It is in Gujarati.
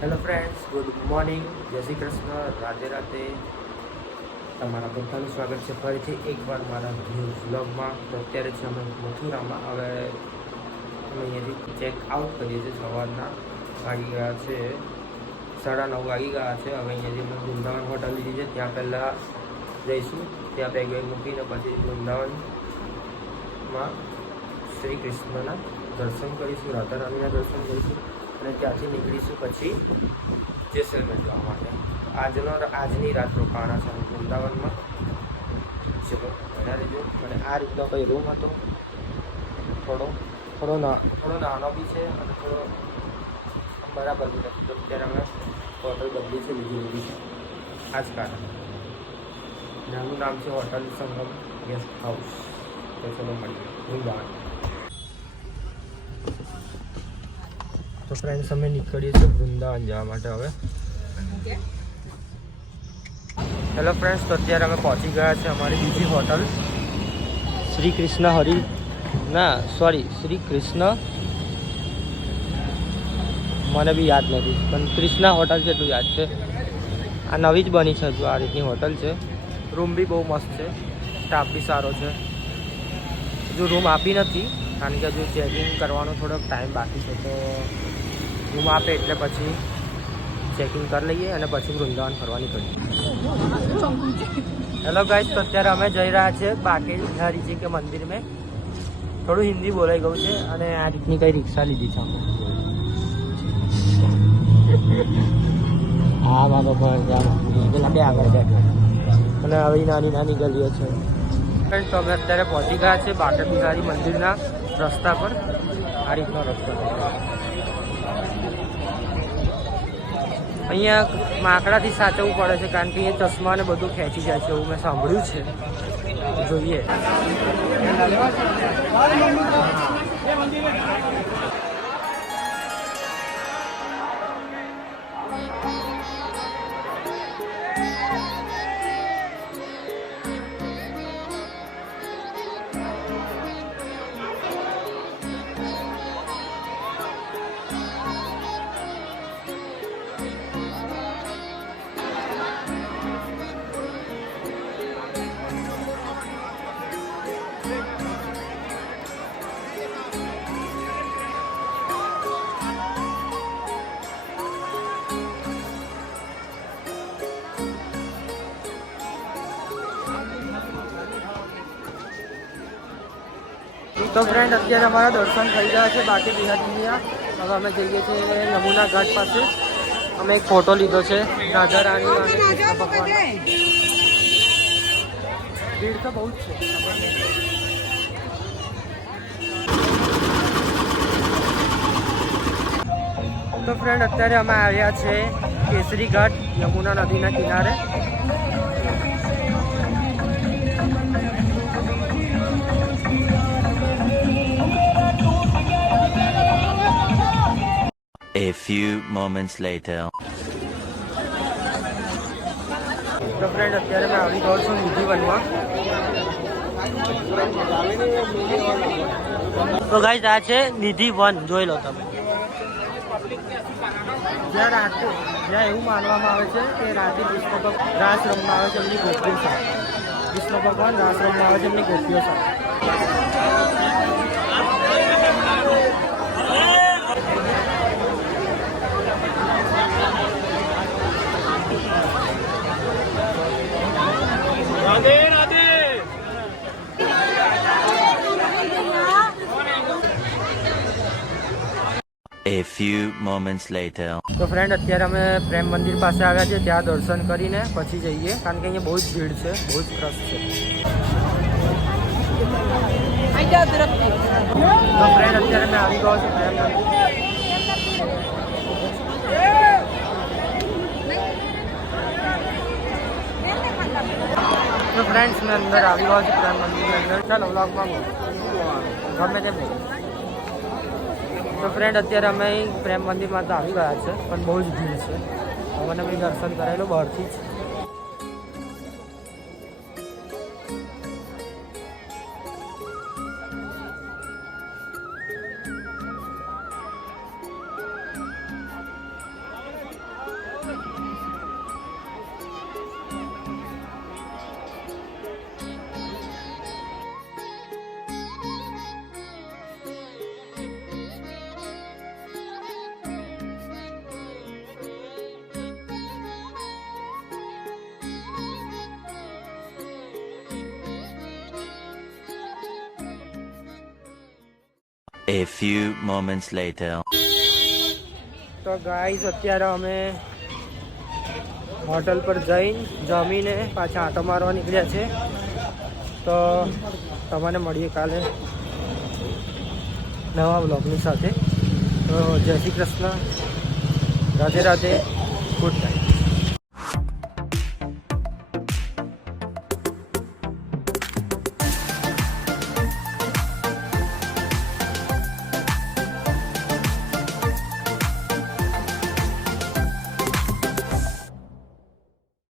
હેલો ફ્રેન્ડ્સ, ગુડ મોર્નિંગ, જય શ્રી કૃષ્ણ, રાધે રાધે. તમારા બધાનું સ્વાગત છે ફરીથી એકવાર મારા ન્યૂ વ્લોગમાં. તો અત્યારે છે અમે મથુરામાં. હવે અમે અહીંયાથી ચેક આઉટ કરીએ છીએ. સવારના વાગી ગયા છે 9:30 વાગી ગયા છે. હવે અહીંયાથી અમે વૃંદાવન હોટલ લીધી છે, ત્યાં પહેલાં જઈશું. ત્યાં બેગ મૂકીને પછી વૃંદાવનમાં શ્રી કૃષ્ણના દર્શન કરીશું, રાધા રાણીના દર્શન કરીશું અને ત્યાંથી નીકળીશું પછી જેસલમેર જવા માટે. આજની રાત રોકાણા છે વૃંદાવનમાં. ચલો બન્યા રહેજો. અને આ રીતનો કંઈ રૂમ હતો, થોડો નાનો બી છે અને થોડો બરાબર બી નથી. તો અત્યારે અમે હોટલ બદલી છે, બીજી બધી છે. આ જ કારણ એનું નામ છે હોટલ સંગમ ગેસ્ટ હાઉસ. તો ચલો મળીએ વૃંદાવન. તો ફ્રેન્ડ્સ, અમે નીકળીએ છીએ વૃંદાવન જવા માટે હવે. હેલો ફ્રેન્ડ્સ, તો અત્યારે અમે પહોંચી ગયા છે અમારી બીજી હોટલ, શ્રી કૃષ્ણ શ્રી કૃષ્ણ, મને બી યાદ નથી પણ કૃષ્ણા હોટલ છે એટલું યાદ છે. આ નવી જ બની છે, હજુ આ રીતની હોટલ છે. રૂમ બી બહુ મસ્ત છે, સ્ટાફ બી સારો છે. હજુ રૂમ આપી નથી કારણ કે હજુ ચેકિંગ કરવાનો થોડોક ટાઈમ બાકી છે. તો રૂમ આપે એટલે પછી ચેકિંગ કરી લઈએ અને પછી વૃંદાવન ફરવા નીકળીએ. હેલો ગાઈસ, તો અત્યારે અમે જઈ રહ્યા છીએ બાકે બિહારીજી કે મંદિર મેં. થોડું હિન્દી બોલાઈ ગયું છે અને આ રીતની કઈ રિક્ષા લીધી છે અમે. હા બાબા પેલા બે આગળ બેઠો અને આવી નાની નાની ગલીઓ છે. ફ્રેન્ડ્સ, તો અમે અત્યારે પહોંચી ગયા છે બાકે બિહારી મંદિરના રસ્તા પર. આ રીતનો રસ્તો છે. અહીંયા માકડાથી સાચવવું પડે છે કારણ કે અહીંયા ચશ્મા ને બધું ખેંચી જાય છે એવું મેં સાંભળ્યું છે. જોઈએ. તો ફ્રેન્ડ, અત્યારે અમારા દર્શન થઈ ગયા છે બાકી બિહારીના. હવે અમે જઈએ છીએ યમુના ઘાટ પાસે. અમે એક ફોટો લીધો છે રાધા રાણી અને કૃષ્ણ ભગવાન. ભીડ તો બહુ જ છે. તો ફ્રેન્ડ, અત્યારે અમે આવ્યા છે કેસરી ઘાટ, યમુના નદીના કિનારે. A few moments later. તો ફ્રેન્ડ, અત્યારે મેં આવી ગયો છું નિધિવનમાં. તો ગાઈસ, આ છે નિધિવન, જોઈ લો તમે. જ્યાં એવું માનવામાં આવે છે કે રાધે કૃષ્ણ રાસ રમવા આવે છે એમની ગોપીઓ સાથે. કૃષ્ણ ભગવાન રાસ રમવા આવે છે એમની ગોપીઓ સાથે. A few moments later. તો ફ્રેન્ડ, અત્યારે અમે પ્રેમ મંદિર પાસે આવ્યા છે. ત્યાં દર્શન કરીને પછી જઈએ કારણ કે અહીંયા બહુ જ ભીડ છે, બહુ જ રસ છે. તો ફ્રેન્ડ, અત્યારે મેં આવી ગયો છું પ્રેમ મંદિર. તો ફ્રેન્ડ્સ, મેં અંદર આવી ગયો છું પ્રેમ મંદિરની અંદર. ચાલો વ્લોગમાં ગમે તેમ નહીં. તો ફ્રેન્ડ, અત્યારે અમે પ્રેમ મંદિરમાં તો આવી ગયા છે પણ બહુ જ ભીડ છે. મને બી દર્શન કરાયેલું બહારથી જ. A few moments later. તો ગાઈઝ અત્યારે અમે હોટલ પર જઈને જમીને પાછા આંટો મારવા નીકળ્યા છે. તો તમને મળીએ કાલે નવા બ્લોગની સાથે. તો જય શ્રી કૃષ્ણ, રાધે રાધે, ગુડ નાઇટ.